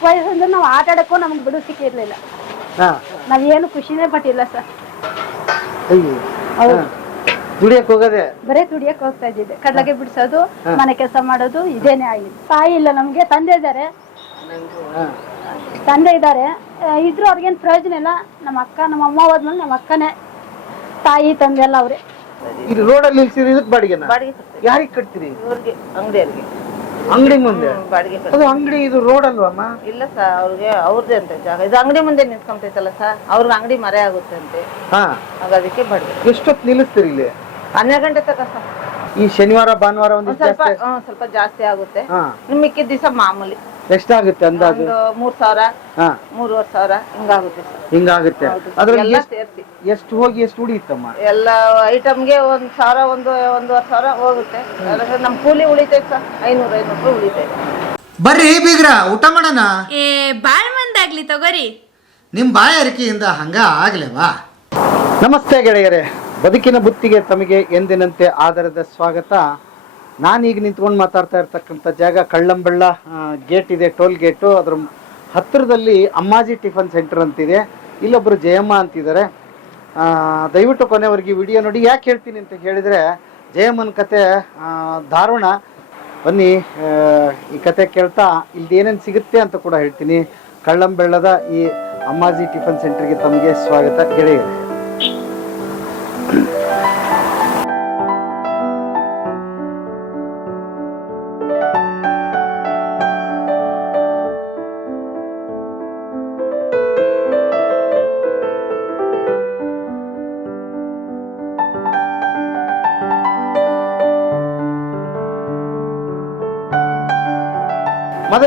ಚಿಕ್ಕ ವಯಸ್ಸಿಂದ ನಾವು ಆಟ ಆಡಕ್ಕೂ ನಮ್ಗೆ ಬಿಡು ಸಿಕ್ಕಿರ್ಲಿಲ್ಲ ಹಾ. ನಾವೇನು ಖುಷಿನೇ ಪಟ್ಟಿಲ್ಲ ಸರ್. ಅಯ್ಯೋ. ಹೌದು. ಹಾ. ದುಡಿಯಕ್ ಹೋಗದೆ? ಬರೇ ದುಡಿಯಕ್ ಹೋಗ್ತಾ ಇದ್ದಿದ್ದೆ. ಕಡ್ಲಗೆ ಬಿಡಿಸೋದು ಮನೆ ಕೆಲಸ ಮಾಡೋದು ಇದೇನೆ ಆಗಿದೆ ತಾಯಿ ಇಲ್ಲ ನಮ್ಗೆ ತಂದೆ ಇದ್ದಾರೆ. ಹಾ. ತಂದೆ ಇದಾರೆ ಇದ್ರು ಅವ್ರಿಗೇನು ಪ್ರಯೋಜನ ಇಲ್ಲ. ನಮ್ಮ ಅಕ್ಕ ನಮ್ಮ ಅಮ್ಮ ಹೋದ್ಮೇಲೆ ನಮ್ಮ ಅಕ್ಕನೇ. ತಾಯಿ ತಂದೆ ಎಲ್ಲ ಅವ್ರೆ. ಇಲ್ಲಿ ರೋಡಲ್ಲಿ ನಿಲ್ಸಿರಿ ಬಾಡಿಗೆನ? ಬಾಡಿಗೆ ಕೊಡ್ತೀವಿ. ಯಾರಿಗ್ ಕಟ್ತೀರಿ? ಇವ್ರಿಗೆ ಅಂಗಡಿಯವ್ರಿಗೆ. ಅಂಗಡಿ ಮುಂದೆ? ಬಾಡಿಗೆ. ಅದು ಅಂಗಡಿ ಇದು ರೋಡ್ ಅಲ್ವಮ್ಮ ಇಲ್ಲ ಸರ್ ಅವ್ರಿಗೆ ಅವ್ರದ್ದೇ ಅಂತ ಜಾಗ. ಇದು ಅಂಗಡಿ ಮುಂದೆ ನಿಂತ್ಕೊಂತೈತಲ್ಲ ಸರ್ ಅವ್ರಿಗೆ ಅಂಗಡಿ ಮರೆ ಆಗುತ್ತೆ ಅಂತೆ. ಹಾ. ಆಗ ಅದಕ್ಕೆ ಬಾಡಿಗೆ ಎಷ್ಟೊತ್ತು ನಿಲ್ಲಿಸ್ತೀರಿ ಇಲ್ಲಿ? ಹನ್ನೆರಡು ಗಂಟೆ ತನಕ ಸರ್. ಈ ಶನಿವಾರ ಭಾನುವಾರ ಒಂದು ಒಂದ್ ಸ್ವಲ್ಪ ಹ್ಮ್, ಸ್ವಲ್ಪ ಜಾಸ್ತಿ ಆಗುತ್ತೆ. ಹಾ. ಇನ್ನು ಮಿಕ್ಕಿದ ದಿವಸ ಮಾಮೂಲಿ. ಎಷ್ಟಾಗುತ್ತೆ ಅಂದಾಜು? ಒಂದು ಮೂರ್ ಸಾವಿರ ಹಾ. ಮೂರುವರೆ ಸಾವಿರ ಹಿಂಗಾಗುತ್ತೆ ಸರ್. ಹಿಂಗಾಗುತ್ತೆ. ಹೌದು. ಅದ್ರಲ್ಲಿ ಎಲ್ಲ ಎಷ್ಟ್- ಸೇರ್ಸಿ. ಎಷ್ಟು ಹೋಗಿ ಎಷ್ಟು ಉಳಿಯುತ್ತಮ್ಮ? ಎಲ್ಲ ಐಟಮ್ಗೆ ಒಂದ್ ಸಾವಿರ ಒಂದು ಒಂದೂವರೆ ಸಾವಿರ ಹೋಗುತ್ತೆ. ನಮ್ ಕೂಲಿ ಉಳಿತೈತೆ ಸರ್. ಐನೂರು ಐನೂರು ರೂಪಾಯಿ ಉಳಿತೈತೆ. ಬರ್ರಿ ಬೀಗ್ರ ಊಟ ಮಾಡೋಣ? ಏ ಬಾಳ್ ಮಂದಾಗ್ಲಿ ತಗೋರಿ. ನಿಮ್ಮ ಬಾಯಾರಿಕೆಯಿಂದ ಹಂಗ ಆಗ್ಲೇವಾ? ನಮಸ್ತೆ ಗೆಳೆಯರೇ. ಬದುಕಿನ ಬುತ್ತಿಗೆ ತಮಗೆ ಎಂದಿನಂತೆ ಆಧಾರದ ಸ್ವಾಗತ. ನಾನೀಗ ನಿಂತ್ಕೊಂಡು ಮಾತಾಡ್ತಾ ಇರ್ತಕ್ಕಂಥ ಜಾಗ ಕಳ್ಳಂಬಳ್ಳ ಗೇಟ್ ಇದೆ ಟೋಲ್ ಗೇಟು ಅದ್ರ ಹತ್ತಿರದಲ್ಲಿ ಅಮ್ಮಾಜಿ ಟಿಫನ್ ಸೆಂಟರ್ ಅಂತಿದೆ. ಇಲ್ಲೊಬ್ಬರು ಜಯಮ್ಮ ಅಂತಿದ್ದಾರೆ. ದಯವಿಟ್ಟು ಕೊನೆವರೆಗೆ ವಿಡಿಯೋ ನೋಡಿ. ಯಾಕೆ ಹೇಳ್ತೀನಿ ಅಂತ ಹೇಳಿದರೆ, ಜಯಮ್ಮನ ಕತೆ ದಾರುಣ ಬನ್ನಿ ಈ ಕತೆ ಕೇಳ್ತಾ ಇಲ್ಲಿ ಏನೇನು ಸಿಗುತ್ತೆ ಅಂತ ಕೂಡ ಹೇಳ್ತೀನಿ. ಕಳ್ಳಂಬೆಳ್ಳದ ಈ ಅಮ್ಮಾಜಿ ಟಿಫನ್ ಸೆಂಟರ್ಗೆ ತಮಗೆ ಸ್ವಾಗತ. ಗೆಳೆಯರೇ.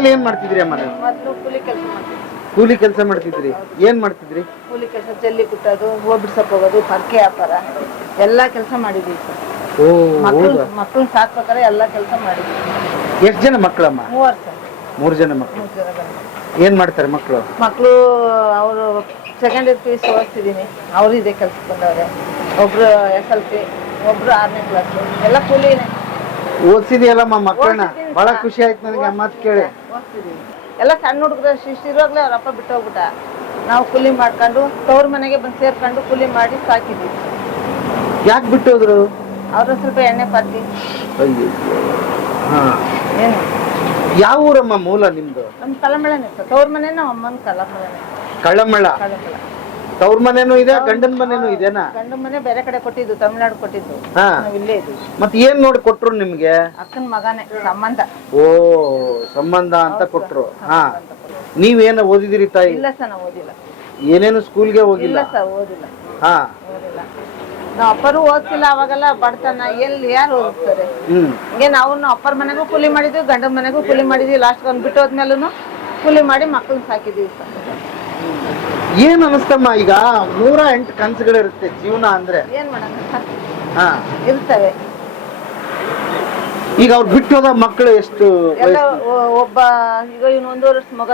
ಮೊದಲು ಏನ್ ಮಾಡ್ತಿದ್ರಿ ಅಮ್ಮ ನೀವು? ಮೊದ್ಲು ಕೂಲಿ ಕೆಲಸ ಕೂಲಿ ಕೆಲಸ ಮಾಡ್ತಿದ್ರಿ. ಏನ್ ಮಾಡ್ತಿದ್ರಿ? ಕೂಲಿ ಕೆಲಸ ಜಲ್ಲಿ ಕುಟ್ಟೋದು ಹೂವು ಬಿಡ್ಸಕ್ ಹೋಗೋದು ಪರ್ಕೆ ವ್ಯಾಪಾರ. ಎಲ್ಲಾ ಕೆಲಸ ಮಾಡಿದ್ವಿ ಸರ್. ಓ ಮಕ್ಳು ಹೌದಾ? ಮಕ್ಳನ್ನ ಸಾಕ್ಬೇಕಾದ್ರೆ ಎಲ್ಲಾ ಕೆಲಸ ಮಾಡಿದ್ವಿ. ಎಷ್ಟ್ ಜನ ಮಕ್ಕಳಮ್ಮ ಮೂವರ್ ಸರ್. ಮೂರ್ ಜನ ಮಕ್ಕಳು ಮೂರ್ ಜನ ಗಂಡ. ಏನ್ ಮಾಡ್ತಾರೆ ಮಕ್ಕಳು ಮಕ್ಕಳು ಅವರು ಸೆಕೆಂಡ್ ಇಯರ್ ಪಿ ಓದಿಸಿದೀನಿ ಅವರು ಇದೇ ಕೆಲ್ಸಕ್ಕೆ ಬಂದವ್ರೆ. ಒಬ್ರು ಎಸ್ ಎಲ್ ಪಿ ಒಬ್ರು ಆರನೇ ಕ್ಲಾಸ್ ಎಲ್ಲ ಕೂಲಿನೇ. ಓದ್ಸಿದ್ಯಲ್ಲಮ್ಮ ಮಕ್ಕಳನ್ನ? ಬಹಳ ಖುಷಿ ಆಯ್ತು ನನಗೆ ಮಾತ್ ಕೇಳಿ. ಎಲ್ಲ ಸಣ್ಣ ಹುಡುಗರ ಶಿಷ್ಟಿರುವಾಗ್ಲೇ ಅವ್ರ ಅಪ್ಪ ಬಿಟ್ಟು ಹೋಗ್ಬಿಟ್ಟ ನಾವು ಕೂಲಿ ಮಾಡ್ಕೊಂಡು ತವ್ರ ಮನೆಗೆ ಬಂದು ಸೇರ್ಕೊಂಡು ಕೂಲಿ ಮಾಡಿ ಸಾಕಿದ್ವಿ. ಯಾಕೆ ಬಿಟ್ಟು ಹೋದ್ರು ಅವ್ರ ಸ್ವಲ್ಪ ಎಣ್ಣೆ ಪಾತಿ ಹಾ. ಏನು? ಯಾವ ಊರಮ್ಮ ಮೂಲ ನಿಮ್ದು? ನಮ್ಮ ಕಳಮಳನೇ ಸರ್. ತವ್ರ ಮನೆ ನಮ್ಮ ಅಮ್ಮನ ಕಲಮಳನೆ ಕಳ್ಳಮಳ್ಳ. ಕಲಮಳ ತವ್ರ ಮನೇನು ಇದೆ ಗಂಡನ ಮನೇನು ಇದೆನಾ? ಗಂಡನ ಮನೆ ಬೇರೆ ಕಡೆ ಕೊಟ್ಟಿದ್ದು ತಮಿಳ್ನಾಡು ಕೊಟ್ಟಿದ್ದು. ಹಾ. ನಾವು ಇಲ್ಲೇ ಇದ್ವಿ. ಮತ್ ಏನ್ ನೋಡಿ ಕೊಟ್ರು ನಿಮ್ಗೆ? ಅಕ್ಕನ ಮಗನೇ ಸಂಬಂಧ. ಓ ಸಂಬಂಧ ಅಂತ ಕೊಟ್ರು. ಹಾ. ನೀವೇನ ಓದಿದಿರಿ ತಾಯಿ? ಇಲ್ಲ ಸರ್ ನಾವು ಓದಿಲ್ಲ. ಏನೇನು ಸ್ಕೂಲ್ಗೆ ಹೋಗಿಲ್ಲ? ಇಲ್ಲ ಸರ್ ಓದಿಲ್ಲ. ಹಾ. ಓದಿಲ್ಲ. ನಾವು ಅಪ್ಪರು ಓದ್ತಿಲ್ಲ ಅವಾಗೆಲ್ಲ ಬಡತನ. ಎಲ್ಲಿ ಯಾರು ಓದಿಸ್ತಾರೆ ಹ್ಮ್. ಹಿಂಗೆ ನಾವು ಅಪ್ಪರ ಮನೆಗೂ ಕೂಲಿ ಮಾಡಿದ್ವಿ ಗಂಡನ ಮನೆಗೂ ಕೂಲಿ ಮಾಡಿದ್ವಿ. ಲಾಸ್ಟ್ ಒಂದು ಬಿಟ್ಟು ಹೋದ್ಮೇಲೂ ಕೂಲಿ ಮಾಡಿ ಮಕ್ಕಳನ್ನ ಸಾಕಿದೀವಿ ಸರ್. ಏನ್ ಅನಿಸ್ತಮ್ಮ ಈಗ? ನೂರ ಎಂಟು ಕನ್ಸುಗಳಿರುತ್ತೆ ಜೀವನ ಅಂದ್ರೆ. ಏನ್ ಹಾ. ಇರ್ತವೆ. ಈಗ ಅವ್ರು ಬಿಟ್ಟು ಹೋದ ಮಕ್ಕಳು ಎಷ್ಟು ಎಲ್ಲ ಒಬ್ಬ ಈಗ ಇವನು ಒಂದೂವರೆ ವರ್ಷ ಮಗ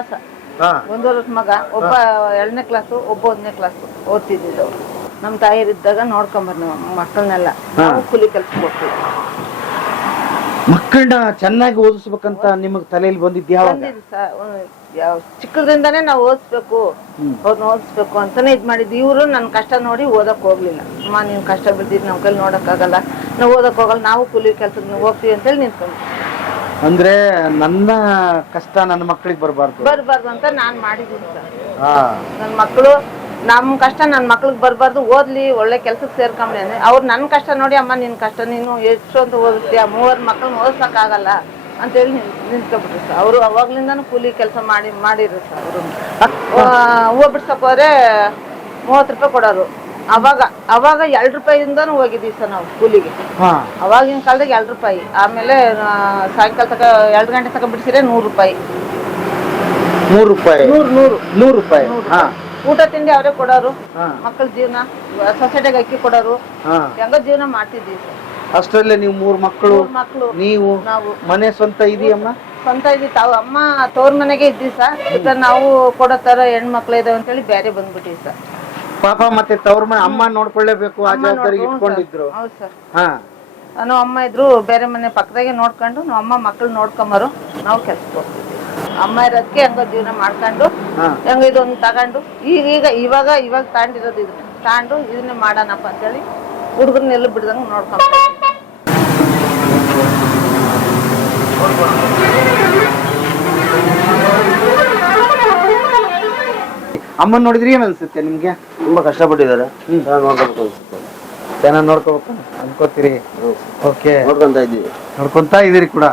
ಹಾ. ಒಂದೂವರೆ ವರ್ಷ ಮಗ. ಒಬ್ಬ ಎರಡನೇ ಕ್ಲಾಸು ಒಬ್ಬ ಒಂದನೇ ಕ್ಲಾಸು ಓದ್ತಿದ್ದಿದ್ದು ನಮ್ ತಾಯಿರಿದ್ದಾಗ ನೋಡ್ಕೊಂಬರ್ ನಾವು ಮಕ್ಕಳನ್ನೆಲ್ಲ ನಾವು ಕೂಲಿ ಕೆಲ್ಸಕ್ಕೆ ಹೋಗ್ತೀವಿ ಮಕ್ಕಳನ್ನ ಚೆನ್ನಾಗಿ ಓದಿಸ್ಬೇಕಂತ ನಿಮಗ್ ತಲೆಯಲ್ಲಿ ಬಂದಿದ್ ಯಾವಾಗ ಬಂದಿದ್ದು ಸರ್ ಯಾವ ಚಿಕ್ಕದ್ರಿಂದಾನೇ ನಾವು ಓದಿಸ್ಬೇಕು. ಅವ್ರನ್ನ ಓದಿಸ್ಬೇಕು ಅಂತಾನೆ ಇದ್ ಮಾಡಿದ್ದು. ಇವರು ನನ್ನ ಕಷ್ಟ ನೋಡಿ ಓದಕ್ ಹೋಗ್ಲಿಲ್ಲ. ಅಮ್ಮ ನೀನ್ ಕಷ್ಟ ಬಿದ್ದಿದ್ ನಮ್ಮ ಕೈಲಿ ನೋಡೋಕ್ಕಾಗಲ್ಲ. ನಾವು ಓದಕ್ ಹೋಗಲ್ಲ. ನಾವು ಕೂಲಿ ಕೆಲ್ಸಕ್ಕೆ ಹೋಗ್ತೀವಿ ಅಂತೇಳಿ ನಿಂತ್ಕೊಂಡು ಅಂದ್ರೆ ನನ್ನ ಕಷ್ಟ ನನ್ನ ಮಕ್ಕಳಿಗೆ ಬರಬಾರ್ದು. ಬರ್ಬಾರ್ದು ಅಂತ ನಾನ್ ಮಾಡಿದ್ದೀನಿ ಸರ್. ಹಾ. ನನ್ನ ಮಕ್ಕಳು ನಮ್ಮ ಕಷ್ಟ ನನ್ನ ಮಕ್ಳಿಗೆ ಬರಬಾರ್ದು. ಓದ್ಲಿ ಒಳ್ಳೆ ಕೆಲ್ಸಕ್ಕೆ ಸೇರ್ಕೊಂಬ್ಲಿ ಅಂದ್ರೆ ಅವ್ರು ನನ್ನ ಕಷ್ಟ ನೋಡಿ ಅಮ್ಮ ನಿನ್ ಕಷ್ಟ ನೀನು ಎಷ್ಟು ಅಂತ ಓದಿಸ್ತೀಯ ಮೂವರ್ ಮಕ್ಳನ್ನ ಓದಿಸಕ್ಕಾಗಲ್ಲ. ಅಂತೇಳಿ ನಿಂತ್ಕೊಬಿಟ್ರು ಸರ್. ಅವರು ಅವಾಗ್ಲಿಂದಾನು ಕೂಲಿ ಕೆಲಸ ಮಾಡಿ ಮಾಡಿದ್ರು ಸರ್ ಅವರು. ಹೂವು ಬಿಡ್ಸಕ್ ಹೋದ್ರೆ ಮೂವತ್ತು ರೂಪಾಯಿ ಕೊಡೋರು. ಅವಾಗ ಅವಾಗ ಎರಡು ರೂಪಾಯಿಂದನೂ ಹೋಗಿದ್ದೀವಿ ಸರ್ ನಾವು ಕೂಲಿಗೆ. ಅವಾಗಿನ ಕಾಲದಾಗ ಎರಡು ರೂಪಾಯಿ. ಆಮೇಲೆ ಸಾಯಂಕಾಲ ತಕ ಎರಡು ಗಂಟೆ ತಕ ಬಿಡಿಸಿದ್ರೆ ನೂರು ರೂಪಾಯಿ. ನೂರು ರೂಪಾಯಿ. ನೂರು ನೂರು. ನೂರು ರೂಪಾಯಿ. ಊಟ ತಿಂಡಿ ಅವರೇ ಕೊಡೋರು. ಮಕ್ಕಳ ಜೀವನ ಸೊಸೈಟಿಗೆ ಅಕ್ಕಿ ಕೊಡೋರು. ಹೆಂಗ ಹೆಂಗೋ ಜೀವನ ಮಾಡ್ತಿದ್ದೀವಿ ಸರ್. ಅಷ್ಟರಲ್ಲೇ ನೀವು ಮೂರ್ ಮಕ್ಕಳು ಮೂರ್ ಮಕ್ಳು ನೀವು ನಾವು. ಮನೆ ಸ್ವಂತ ಇದೆಯಮ್ಮ ಸ್ವಂತ ಇದ್ವಿ. ತಾವು ಅಮ್ಮ ತೋರ್ ಮನೆಗೆ ಇದ್ವಿ ಸರ್. ಈಗ ನಾವು ಕೊಡೋ ತರ ಹೆಣ್ಮಕ್ಳು ಇದಾವೆ ಅಂತೇಳಿ ಬೇರೆ ಬಂದ್ಬಿಟ್ಟಿವಿ ಸರ್. ಪಾಪ ಮತ್ತೆ ತವ್ರ ಮನೆ ಅಮ್ಮ ನೋಡ್ಕೊಳ್ಳೇಬೇಕು ಆ ಜವಾಬ್ದಾರಿ ಇಟ್ಕೊಂಡಿದ್ರು. ಹೌದು ಸರ್. ಹಾ. ನಾವು ಅಮ್ಮ ಇದ್ರು ಬೇರೆ ಮನೆ ಪಕ್ಕದಾಗೆ ನೋಡ್ಕೊಂಡು ನಾವು ಅಮ್ಮ ಮಕ್ಳು ನೋಡ್ಕೊಂಬರು ನಾವು ಕೆಲ್ಸಕ್ಕೆ ಅಮ್ಮ ಇರೋದಕ್ಕೆ ಹೆಂಗೋ ಜೀವನ ಮಾಡ್ಕೊಂಡು ಹಾ. ಹೆಂಗ ಇದೊಂದು ತಗೊಂಡು ಈಗ ಈಗ ಇವಾಗ ಇವಾಗ ತಾಂಡಿರೋದು ಇದನ್ನ ತಾಂಡು ಇದನ್ನೇ ಮಾಡೋಣಪ್ಪ ಅಂತೇಳಿ ಹುಡುಗರನ್ನೆಲ್ಲ ಬಿಡ್ದಂಗೆ ನೋಡ್ಕೊಂಡು ಅಮ್ಮನ್ ನೋಡಿದ್ರಿ ಏನ್ ಅನ್ಸುತ್ತೆ ನಿಮ್ಗೆ? ತುಂಬಾ ಕಷ್ಟಪಟ್ಟಿದ್ದಾರೆ. ನೋಡ್ಕೋಬೇಕು ಅನ್ಸುತ್ತೆ. ಚೆನ್ನಾಗಿ ನೋಡ್ಕೋಬೇಕು? ಅನ್ಕೋತೀರಿ? ಓಕೆ. ನೋಡ್ಕೊಂತ ಇದ್ದೀವಿ. ನೋಡ್ಕೊಂತ ಇದೀರಿ ಕೂಡ.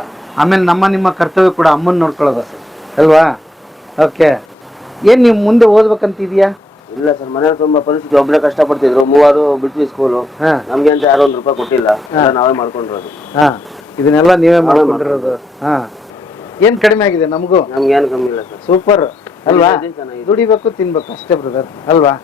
ಆಮೇಲೆ ನಮ್ಮ ನಿಮ್ಮ ಕರ್ತವ್ಯ ಕೂಡ ಅಮ್ಮನ್ ನೋಡ್ಕೊಳ್ಳೋದು. ಅಲ್ವಾ? ಓಕೆ. ಏನ್ ನೀವು ಮುಂದೆ ಓದ್ಬೇಕಂತ ಇದೆಯಾ ಇಲ್ಲ ಸರ್ ಮನೇಲಿ ತುಂಬಾ ಪರಿಸ್ಥಿತಿ. ಒಬ್ಬರೇ ಕಷ್ಟಪಡ್ತಿದ್ರು ಮೂವರು ಬಿಟ್ವಿ ಸ್ಕೂಲು ಹಾ. ನಮ್ಗೆ ಅಂತ ಯಾರೋ ಒಂದ್ ರೂಪಾಯಿ ಕೊಟ್ಟಿಲ್ಲ. ಎಲ್ಲ ನಾವೇ ಮಾಡ್ಕೊಂಡಿರೋದು. ಹಾ. ಇದನ್ನೆಲ್ಲ ನೀವೇ ಮಾಡ್ಕೊಂಡಿರೋದು. ಹಾ. ಏನ್ ಕಡಿಮೆ ಆಗಿದೆ ನಮಗೂ? ನಮ್ಗೆ ಏನು ಕಮ್ಮಿ ಇಲ್ಲ ಸರ್. ಸೂಪರ್. ಅಲ್ವಾ? ಅದೇ ಚೆನ್ನಾಗಿದೆ. ದುಡಿಬೇಕು ತಿನ್ಬೇಕು ಅಷ್ಟೇ ಬ್ರದರ್ ಅಲ್ವಾ?